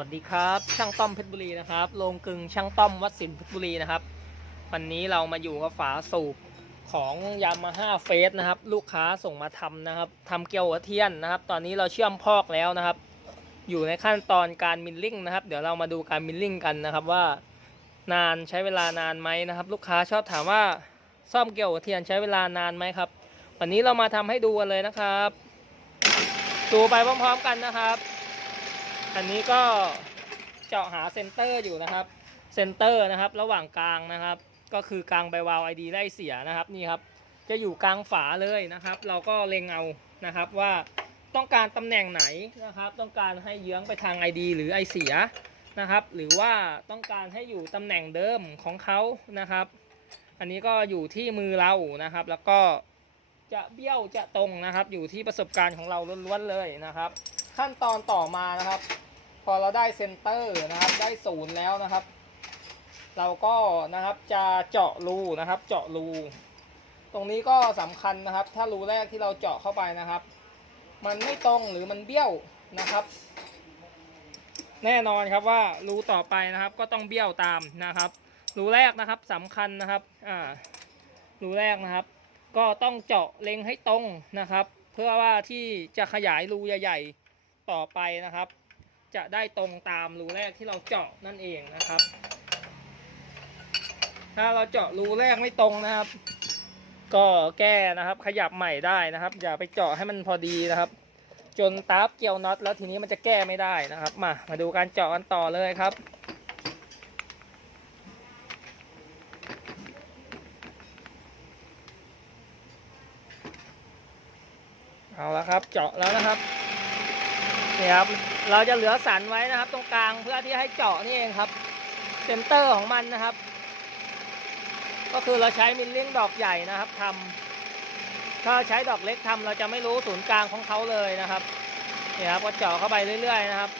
วัสดีครับ ช่างต้อมเพชรบุรีนะครับโรงกึงช่างต้อมวัดสินเพชรบุรีนะครับ วันนี้เรามาอยู่กับฝาสูบของยามาฮ่าเฟสนะครับ ลูกค้าส่งมาทำนะครับทำเกลียวหัวเทียนนะครับ ตอนนี้เราเชื่อมพอกแล้วนะครับ อยู่ในขั้นตอนการมิลลิ่งนะครับ เดี๋ยวเรามาดูการมิลลิ่งกันนะครับว่านานใช้เวลานานไหมนะครับ ลูกค้าชอบถามว่าซ่อมเกลียวหัวเทียนใช้เวลานานไหมครับ วันนี้เรามาทำให้ดูกันเลยนะครับ ดูไปพร้อม ๆ กันนะครับ อันนี้ก็เจาะหาเซนเตอร์อยู่นะครับ เซนเตอร์นะครับ ระหว่างกลางนะครับ ก็คือกลางใบวาล์วไอดีไล่เสียนะครับนี่ครับ จะอยู่กลางฝาเลยนะครับ เราก็เล็งเอานะครับว่าต้องการตำแหน่งไหนนะครับ ต้องการให้เยื้องไปทาง ID หรือไอเสียนะครับ หรือว่าต้องการให้อยู่ตำแหน่งเดิมของเขานะครับ อันนี้ก็อยู่ที่มือเรานะครับ แล้วก็จะเบี้ยวจะตรงนะครับ อยู่ที่ประสบการณ์ของเราล้วนๆเลยนะครับ ขั้นตอนต่อมานะครับ พอเราได้เซนเตอร์นะครับได้ศูนย์แล้วนะครับ เราก็นะครับจะเจาะรูนะครับ เจาะรูตรงนี้ก็สำคัญนะครับ ถ้ารูแรกที่เราเจาะเข้าไปนะครับ มันไม่ตรงหรือมันเบี้ยวนะครับ แน่นอนครับว่ารูต่อไปนะครับ ก็ต้องเบี้ยวตามนะครับรูแรกนะครับสำคัญนะครับอ่ารูแรกนะครับ ก็ต้องเจาะเล็งให้ตรงนะครับ เพื่อว่าที่จะขยายรูใหญ่ ๆ ต่อไปนะครับ จะได้ตรงตามรูแรกที่เราเจาะนั่นเองนะครับ ถ้าเราเจาะรูแรกไม่ตรงนะครับ ก็แก้นะครับ ขยับใหม่ได้นะครับ อย่าไปเจาะให้มันพอดีนะครับ จนตาบเกี่ยวน็อตแล้วทีนี้มันจะแก้ไม่ได้นะครับ มามาดูการเจาะกันต่อเลยครับเอาละครับ เจาะแล้วนะครับ นี่ครับ เราจะเหลือสันไว้นะครับ ตรงกลางเพื่อที่ให้เจาะนี่เองครับ เซนเตอร์ของมันนะครับ ก็คือเราใช้มิลลิ่งดอกใหญ่นะครับทำถ้าใช้ดอกเล็กทำเราจะไม่รู้ศูนย์กลางของเขาเลยนะครับนี่ครับก็เจาะเข้าไปเรื่อย ๆ นะครับ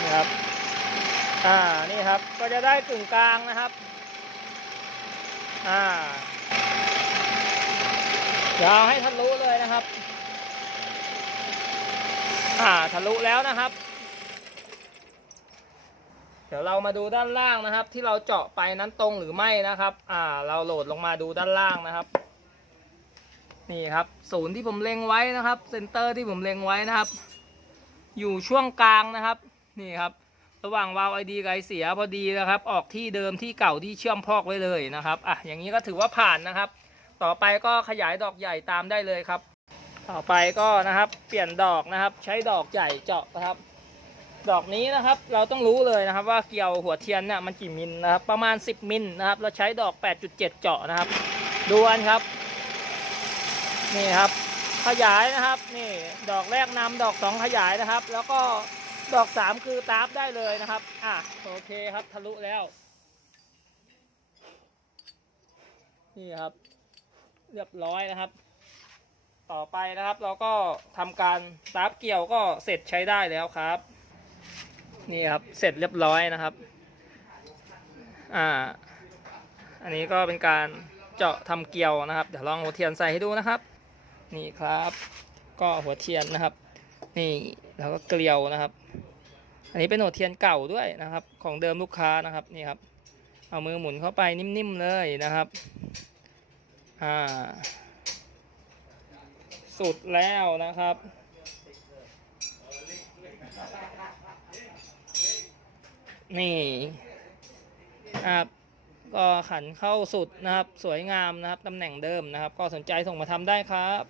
นี่ครับ อ่า นี่ครับ ก็จะได้กึ่งกลางนะครับ อ่า เดี๋ยวให้ทะลุเลยนะครับ อ่าทะลุแล้วนะครับ เดี๋ยวเรามาดูด้านล่างนะครับ ที่เราเจาะไปนั้นตรงหรือไม่นะครับ อ่า เราโหลดลงมาดูด้านล่างนะครับ นี่ครับ ศูนย์ที่ผมเล็งไว้นะครับ เซนเตอร์ที่ผมเล็งไว้นะครับ อยู่ช่วงกลางนะครับ นี่ครับ ระหว่างวาล์วไอดีไอเสียพอดีนะครับ ออกที่เดิมที่เก่าที่เชื่อมพอกไว้เลยนะครับ อะ อย่างนี้ก็ถือว่าผ่านนะครับ ต่อไปก็ขยายดอกใหญ่ตามได้เลยครับ ต่อไปก็นะครับ เปลี่ยนดอกนะครับ ใช้ดอกใหญ่เจาะนะครับ ดอกนี้นะครับ เราต้องรู้เลยนะครับ ว่าเกลียวหัวเทียนเนี่ยมันกี่มิลนะครับ ประมาณ 10 มิลนะครับ เราใช้ดอก 8.7 เจาะนะครับดูกันครับ นี่ครับ ขยายนะครับ นี่ดอกแรกนำดอกสองขยายนะครับ แล้วก็ดอกสามคือตาร์ฟได้เลยนะครับ อะโอเคครับทะลุแล้ว นี่ครับ เรียบร้อยนะครับ ต่อไปนะครับเราก็ทำการตาร์ฟเกี่ยวก็เสร็จใช้ได้แล้วครับ นี่ครับเสร็จเรียบร้อยนะครับอ่าอันนี้ก็เป็นการเจาะทำเกลียวนะครับ เดี๋ยวลองหัวเทียนใส่ให้ดูนะครับ นี่ครับ ก็หัวเทียนนะครับ นี่แล้วก็เกลียวนะครับ อันนี้เป็นหัวเทียนเก่าด้วยนะครับ ของเดิมลูกค้านะครับนี่ครับเอามือหมุนเข้าไปนิ่มๆเลยนะครับ อ่า สุดแล้วนะครับ นี่ครับก็ขันเข้าสุดนะครับ สวยงามนะครับตำแหน่งเดิมนะครับ ก็สนใจส่งมาทำได้ครับ